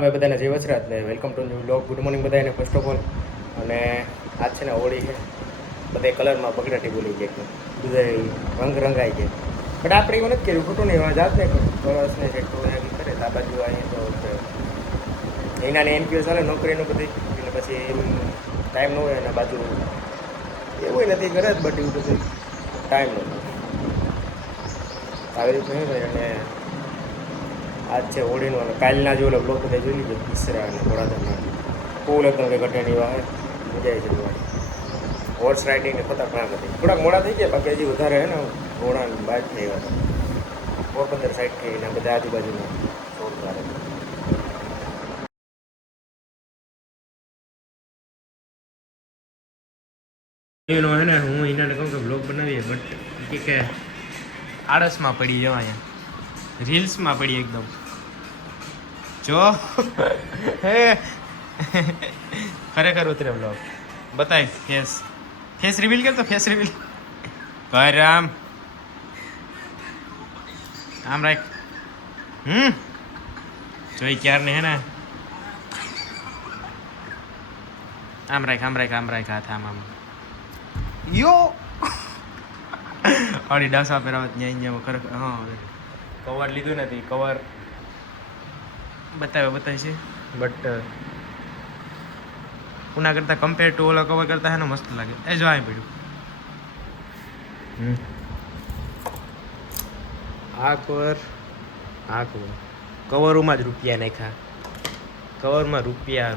ભાઈ બધાને જય વસરાજ ને welcome to new vlog. Good morning બધાને ફર્સ્ટ ઓફ ઓલ. અને આજ છે ને હોળી છે, બધા કલરમાં બગડાટી બોલી ગયા એકદમ, બધા રંગ રંગાઈ ગયા. બટ આપણે એવું નથી કર્યું, ખોટું નહીં, જાત નહીં કરું બસને છે ટોળાગી કરે આ બાજુ અહીંયા તો એના એનપીએસ ચાલે નોકરીનું બધી, એટલે પછી એમ ટાઈમ ન હોય એના બાજુ એવું નથી કરે જ, બટ એવું બધું ટાઈમ નથી આવી રીતનું નહીં થાય. અને આજ છે હોળીનું, અને કાલના જો બ્લોગ બધા જોઈ લીધો ઈસરા અને ઘોડાધરના ફૂલ એકદમ કે ઘટેની વાહે મજા આવી છે જોવાની. હોર્સ રાઇડિંગ ને પતા ઘણા હતી, થોડાક મોડા થઈ ગયા, બાકી હજી વધારે હે ને ઘોડા બાઇક થઈ ગયા હતા પોરબંદર સાઈડથી ને બધા આજુબાજુના જોરદાર હતા. એનો હે ને હું એને કહું કે બ્લોગ બનાવીએ, બટ કે આળસમાં પડી જાવ, અહીંયા રીલ્સમાં પડી એકદમ જો હે ખરેખર ઉતરે બ્લોગ બતાય. ફેસ રિવીલ કર, તો ફેસ રિવીલ કર, આમ રાખ. જોઈ ક્યાર ને હે ને આમ રાખ હાથ આમ યો અડી ડાસા પહેરાવત ન્યા ખરેખર. હા કવર લીધું નથી, કવર બતાવે છે, બટ ઉના કરતાં કમ્પેર ટુ ઓલા કવર કરતાં હે ને મસ્ત લાગે. એ જો અહીં પડ્યું આ કવરોમાં જ રૂપિયા નાખ્યા, કવરમાં રૂપિયા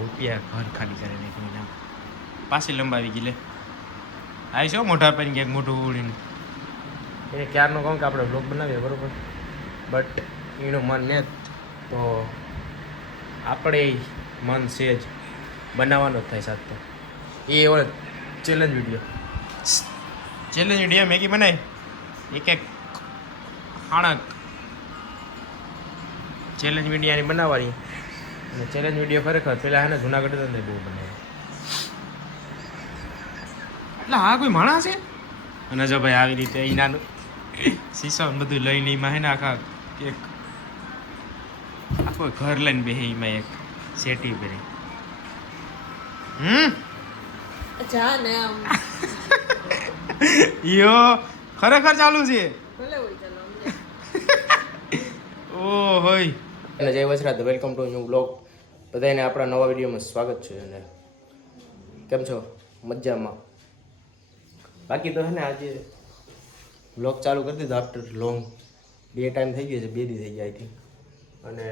ઘર ખાલી કરે નાખ્યું. પાછી લંબાવી ગઈ લે આવી છો મોઢા પહેરી ગયા મોઢું ઉડીને. એને ક્યારનું કહું કે આપણે બ્લોગ બનાવીએ બરાબર, બટ એનું મન ને તો આપણે મન છે જ બનાવવાનો જ થાય સાથ. તો એ એવો ચેલેન્જ વિડીયો મેગી બનાવી એક હાણક ચેલેન્જ વિડીયાની બનાવવાની. અને ચેલેન્જ વિડીયો ખરેખર પેલા હે ને જુનાગઢ હતો ને બહુ બનાવ્યો. એટલે હા કોઈ માણસ છે. અને જો ભાઈ આવી રીતે એનાનું શીશો બધું લઈને એમાં હે ને આખા એક આખો ઘર લઈને બે એમાં એક સેટી પહેરી યો ખરેખર ચાલુ છે. ઓ હોય અને જય Vasraj, welcome to new blog. બધાને આપણા નવા વિડીયોમાં સ્વાગત છે. અને કેમ છો? મજામાં? બાકી તો હે ને આજે બ્લોગ ચાલુ કરી દીધો આફ્ટર લોંગ 2 ટાઈમ થઈ ગયો છે, 2 દી થઈ ગયા આઈ થિંક. અને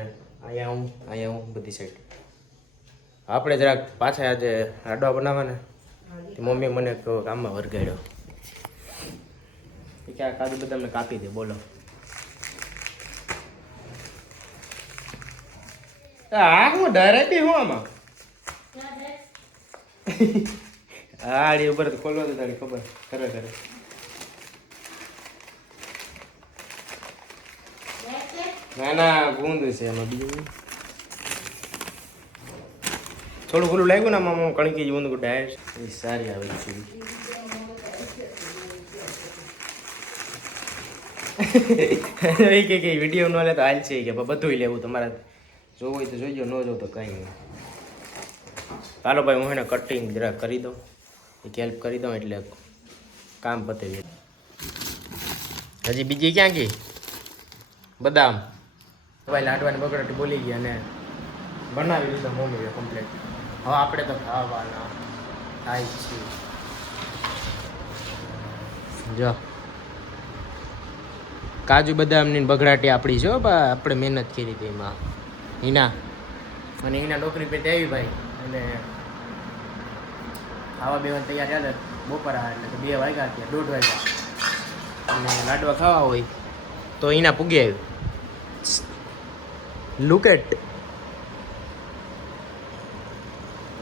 અહીંયા હું બધી સાઈડ આપણે જરાક પાછા આજે લાડવા બનાવવાને, મમ્મી મને કામમાં વરગાડ્યો કે આ કાજુ બદામને કાપી દે. બોલો આ હું ડરાતી હું આમાં આડી ઉપર ખોલવા તો તારી ખબર ખરેખર. ના ગુંદ છે એમાં, બીજું થોડું ખુલ્લું લાગ્યું ને આમાં કણકી જેવું ડાયરેક્ટ સારી આવે છે. એ કે વિડીયો ન લે તો હાલ છે કે બધું લેવું, તમારે જોવું હોય તો જોઈજો, ન જોવું તો કંઈ નહીં. ચાલો ભાઈ હું એને કટિંગ જરા કરી દઉં, એક હેલ્પ કરી દઉં એટલે કામ પતે. હજી બીજી ક્યાં ગઈ? બદામ ભાઈ લાડવાની બગડાટી બોલી ગઈ અને બનાવી લીધો મમ્મીએ કમ્પ્લીટ. હવે આપણે તો ખાવાના થાય છે. જો કાજુ બદામની બગડાટી આપણી છે, આપણે મહેનત કરી હતી એમાં. હિના અને હિના નોકરી પેટે આવી ભાઈ, અને ખાવા બેવાનું તૈયાર થયા બપોર એટલે 2 વાગ્યા ત્યાં 1:30 વાગ્યા. અને લાડવા ખાવા હોય તો એના પૂગી આવ્યું. લુક એટ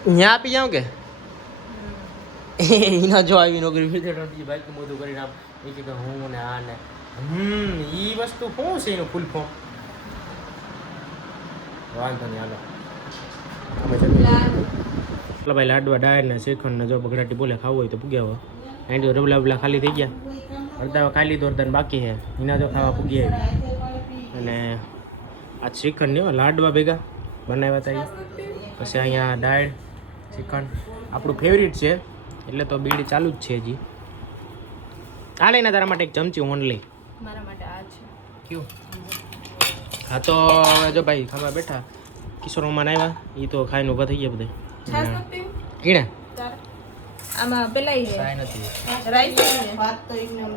ત્યાં આપી જાઉં કે એના જો આવી નોકરી બાઈક મોઢું કરીને આમ એ કીધું હું ને આ ને એ વસ્તુ શું છે એનું ફૂલ ફોર્મ? વાંધો નહીં હાલો ભાઈ લાડવા ડાયર ને શ્રીખંડ ને જો બગડાટી બોલે ખાવું હોય તો પૂગ્યા. એન્ડ રબલા બબલા ખાલી થઈ ગયા, અડધા ખાઈ લીધો, અડધા બાકી છે. એના જો ખાવા પૂગી આવી. અને આ શ્રીખંડ ને લાડવા ભેગા બનાવ્યા હતા પછી અહીંયા દાળ ચિકન આપણું ફેવરિટ છે એટલે તો બીડી ચાલુ જ છે હજી. આ લઈને તારા માટે એક ચમચી ઓનલી મારા માટે આ છે ક્યું. હા તો હવે જો ભાઈ ખાવા બેઠા કિશોર મમાન આવ્યા એ તો ખાઈને ઊભા થઈ ગયા બધા. છાસ નથી પીવું કીણે તારે આમાં પેલા ચાય નથી. રાઈસ ભાત તો એકદમ